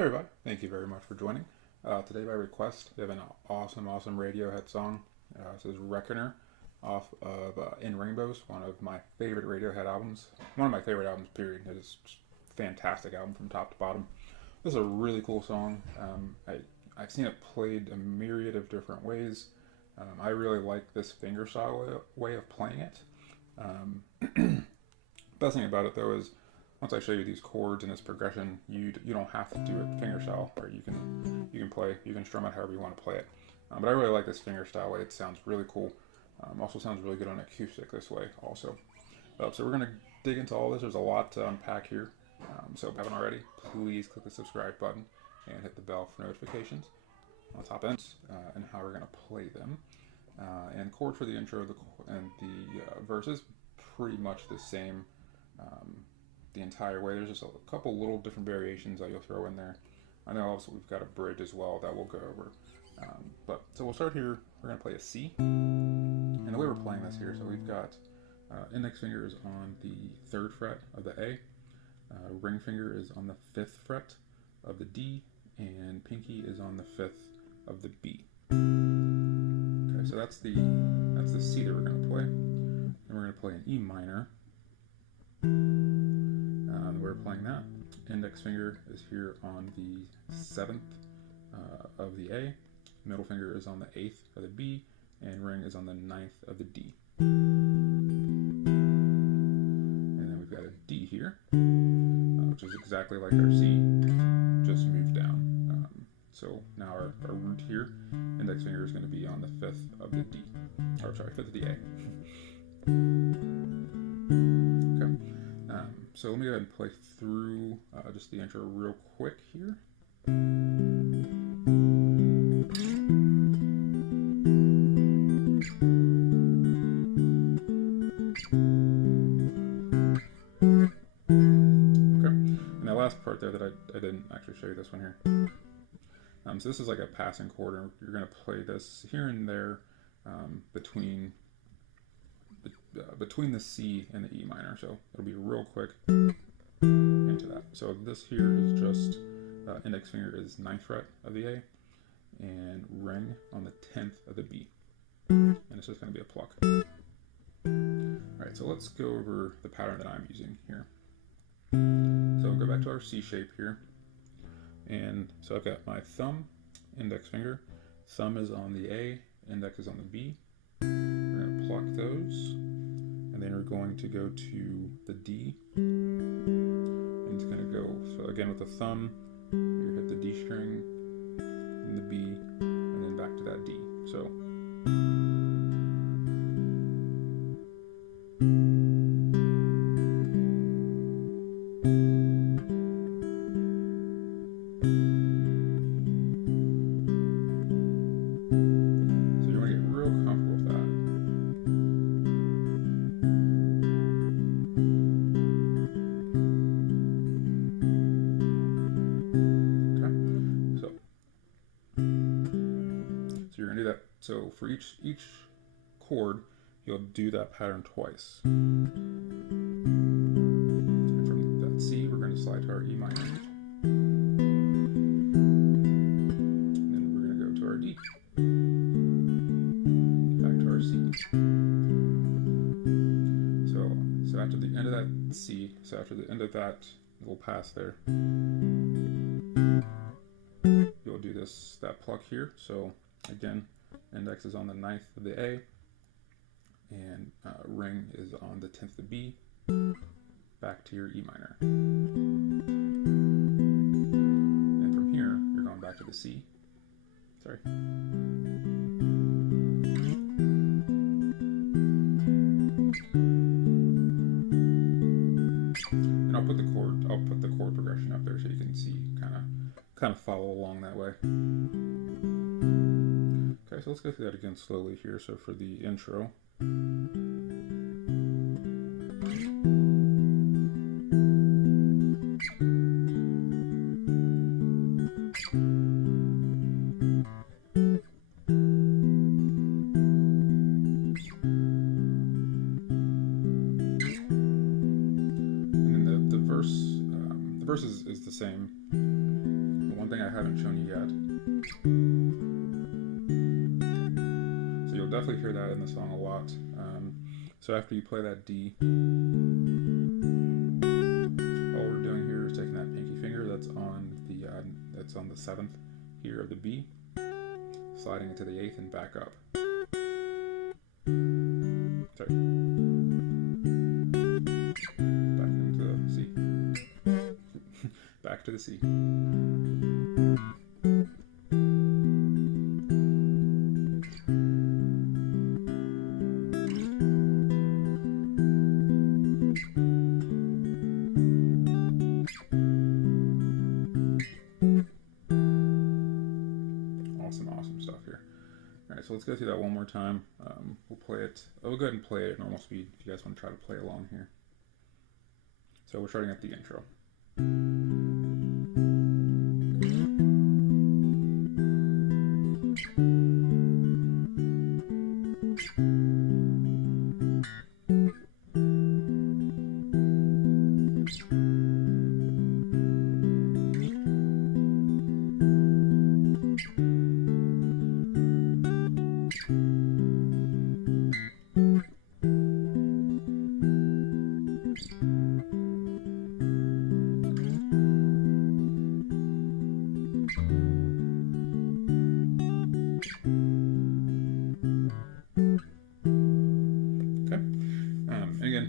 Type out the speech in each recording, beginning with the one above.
Hey everybody, thank you very much for joining. Today by request, we have an awesome Radiohead song. This is Reckoner off of In Rainbows, one of my favorite Radiohead albums. One of my favorite albums, period. It is just a fantastic album from top to bottom. This is a really cool song. I've seen it played a myriad of different ways. I really like this fingerstyle way of playing it. Best thing about it though is once I show you these chords and this progression, you don't have to do it fingerstyle, or you can strum it however you want to play it. But I really like this fingerstyle way. It sounds really cool. Also sounds really good on acoustic this way also. So we're gonna dig into all this. There's a lot to unpack here. So if you haven't already, please click the subscribe button and hit the bell for notifications on top ends and how we're gonna play them. And chord for the intro and the verses, pretty much the same. The entire way. There's just a couple little different variations that you'll throw in there. I know also we've got a bridge as well that we'll go over. So we'll start here. We're going to play a C. And the way we're playing this here, so we've got index finger is on the 3rd fret of the A, ring finger is on the 5th fret of the D, and pinky is on the 5th of the B. Okay, so that's the C that we're going to play. And we're going to play an E minor. We're playing that. Index finger is here on the 7th of the A, middle finger is on the 8th of the B, and ring is on the 9th of the D. And then we've got a D here, which is exactly like our C, just moved down. So now our root here, index finger is going to be on the 5th of the D, or sorry, 5th of the A. So let me go ahead and play through just the intro real quick here. Okay, and that last part there that I didn't actually show you this one here. So this is like a passing chord, and you're going to play this here and there between the C and the E minor, so it'll be real quick into that. So this here is just index finger is 9th fret of the A, and ring on the 10th of the B, and it's just going to be a pluck. Alright, so let's go over the pattern that I'm using here. So we'll go back to our C shape here, and so I've got my thumb, index finger, thumb is on the A, index is on the B. We're going to pluck those. And then we're going to go to the D, and it's going to go, so again with the thumb, you hit the D string, and the B, and then back to that D. So, you want to get real comfortable with that. So for each chord, you'll do that pattern twice. And from that C, we're going to slide to our E minor. And then we're going to go to our D. Back to our C. So after the end of that C, so after the end of that little pass there, you'll do that pluck here. So again, index is on the 9th of the A, and ring is on the 10th of the B, back to your E minor. And from here, you're going back to the C. Sorry. And I'll put the chord progression up there so you can see, kind of follow along that way. Okay, so let's go through that again slowly here. So for the intro. And then the verse is the same. thing I haven't shown you yet. So you'll definitely hear that in the song a lot. So after you play that D, all we're doing here is taking that pinky finger that's on the 7th here of the B, sliding into the 8th and back up. Sorry. Back into the C. Back to the C. Awesome stuff here. Alright, so let's go through that one more time. We'll play it. I'll go ahead and play it at normal speed if you guys want to try to play along here. So we're starting at the intro.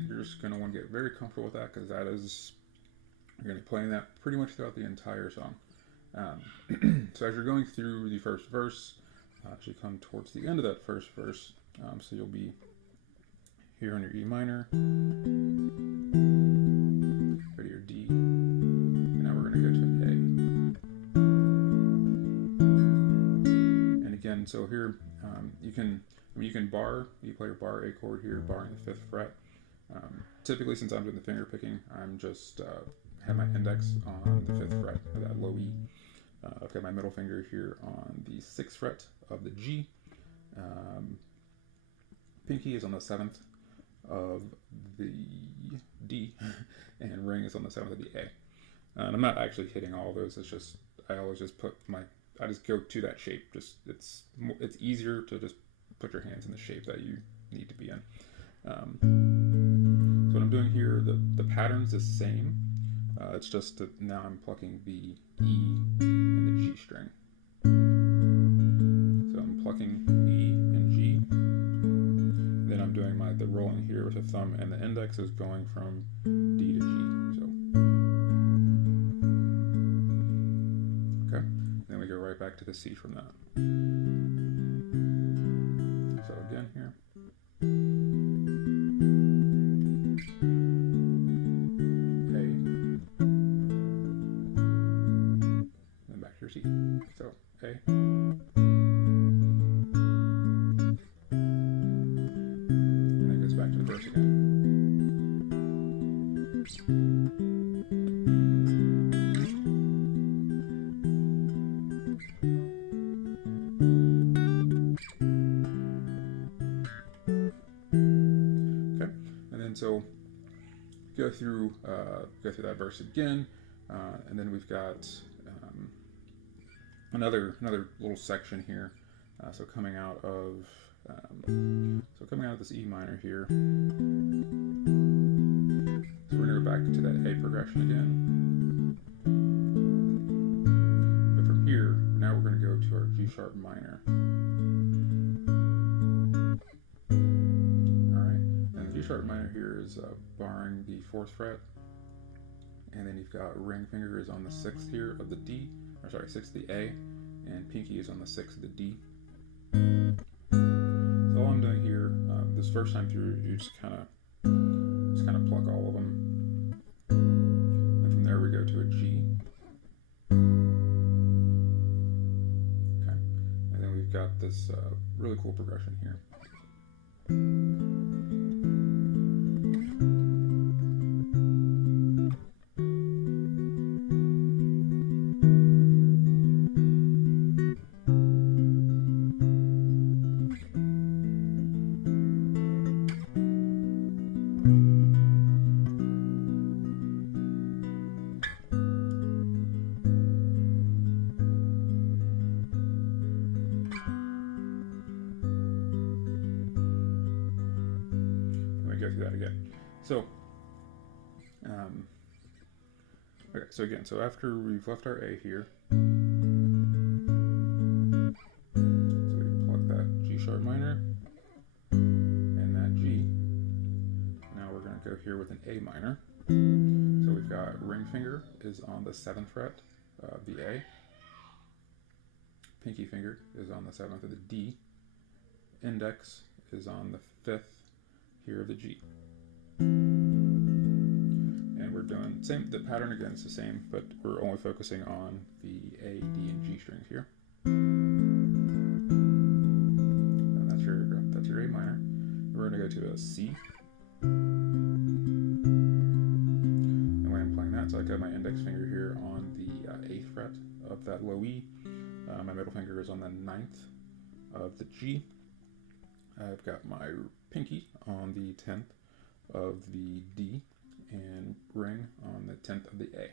You're just going to want to get very comfortable with that, because you're going to be playing that pretty much throughout the entire song. So as you're going through the first verse, as you come towards the end of that first verse, so you'll be here on your E minor, go to your D, and now we're going to go to an A. And again, so here you can bar, you play your bar A chord here, barring the 5th fret. Typically, since I'm doing the finger picking, I'm just have my index on the 5th fret of that low E. I've got my middle finger here on the 6th fret of the G. Pinky is on the 7th of the D, and ring is on the 7th of the A. And I'm not actually hitting all of those. It's just I always just I just go to that shape. Just it's easier to just put your hands in the shape that you need to be in. So what I'm doing here, the pattern's the same. It's just that now I'm plucking the E and the G string. So I'm plucking E and G. Then I'm doing the rolling here with the thumb, and the index is going from D to G. So okay, then we go right back to the C from that. So again here. C. So A. And then it goes back to the verse again. Okay, and then so go through that verse again, and then we've got another little section here. So coming out of this E minor here. So we're gonna go back to that A progression again. But from here, now we're gonna go to our G sharp minor. Alright, and the G sharp minor here is barring the 4th fret. And then you've got ring finger is on the 6th here of the D, 6th of the A, and pinky is on the 6th of the D. So all I'm doing here, this first time through, you just kind of pluck all of them, and from there we go to a G. Okay, and then we've got this really cool progression here. that again. So, okay, so again, so after we've left our A here, so we plug that G sharp minor and that G. Now we're going to go here with an A minor. So we've got ring finger is on the 7th fret of the A. Pinky finger is on the 7th of the D. Index is on the 5th here of the G. And we're doing the pattern again is the same, but we're only focusing on the A, D, and G strings here. And that's your A minor. We're going to go to a C. And when I'm playing that, so I got my index finger here on the 8th fret of that low E. My middle finger is on the 9th of the G. I've got my pinky on the 10th of the D and ring on the 10th of the A.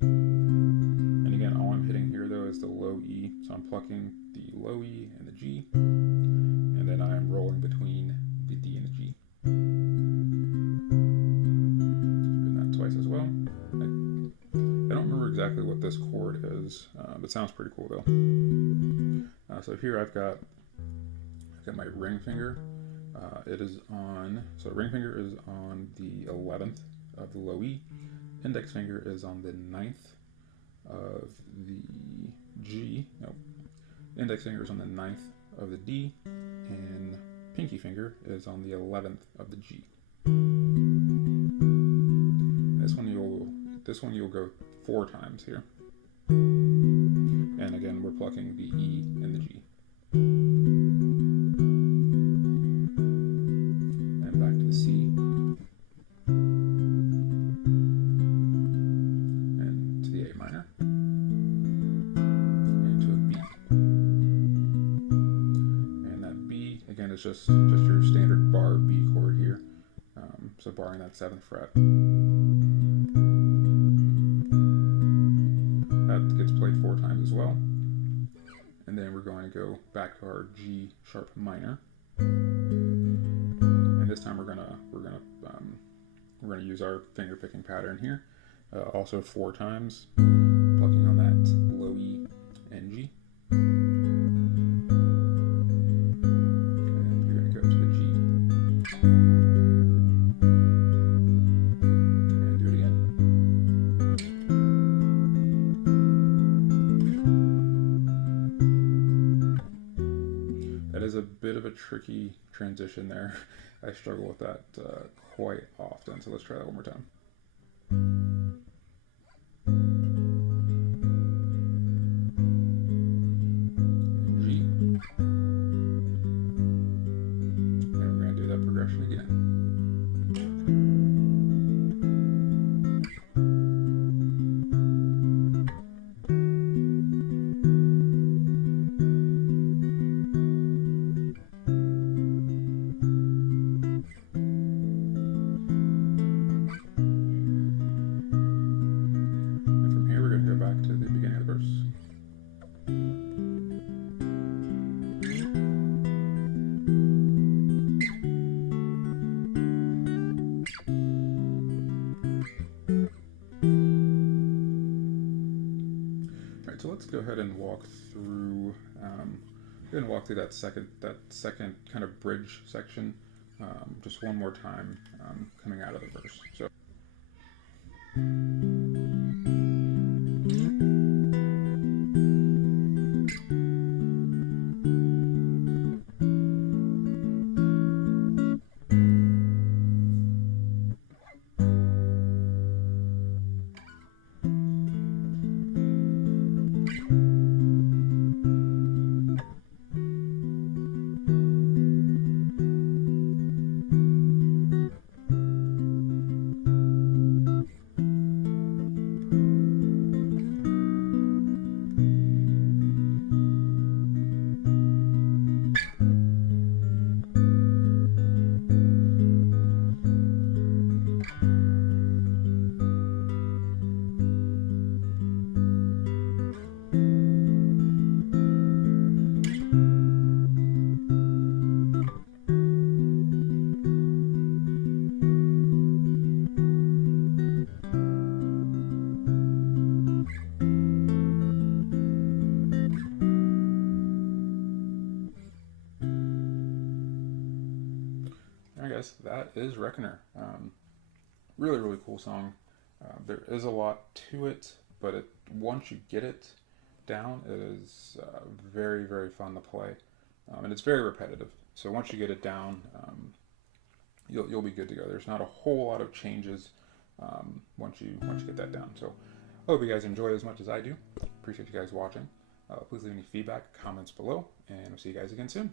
And again, all I'm hitting here though is the low E, so I'm plucking the low E and the G, and then I'm rolling between the D and the G. Doing that twice as well. I don't remember exactly what this chord is, but it sounds pretty cool though. So here I've got my ring finger. It is on, so ring finger is on the 11th of the low E. Index finger is on the 9th of the G. No, index finger is on the 9th of the D, and pinky finger is on the 11th of the G. This one you'll go 4 times here. And again, we're plucking the E and the G. And back to the C. And to the A minor. And to a B. And that B, again, is just your standard bar B chord here. So barring that 7th fret. That gets played 4 times as well. And then we're going to go back to our G sharp minor. And this time we're gonna use our finger picking pattern here. Also 4 times, plucking on that low E and G. And you're gonna go to the G. And do it again. That is a bit of a tricky transition there. I struggle with that quite often, so let's try that one more time. G. And we're going to do that progression again. So let's go ahead and walk through. That second kind of bridge section, just one more time, coming out of the verse. So. is Reckoner. Really, really cool song. There is a lot to it, but once you get it down, it is very, very fun to play. And it's very repetitive. So once you get it down, you'll be good to go. There's not a whole lot of changes once you get that down. So I hope you guys enjoy it as much as I do. Appreciate you guys watching. Please leave any feedback, comments below, and I'll see you guys again soon.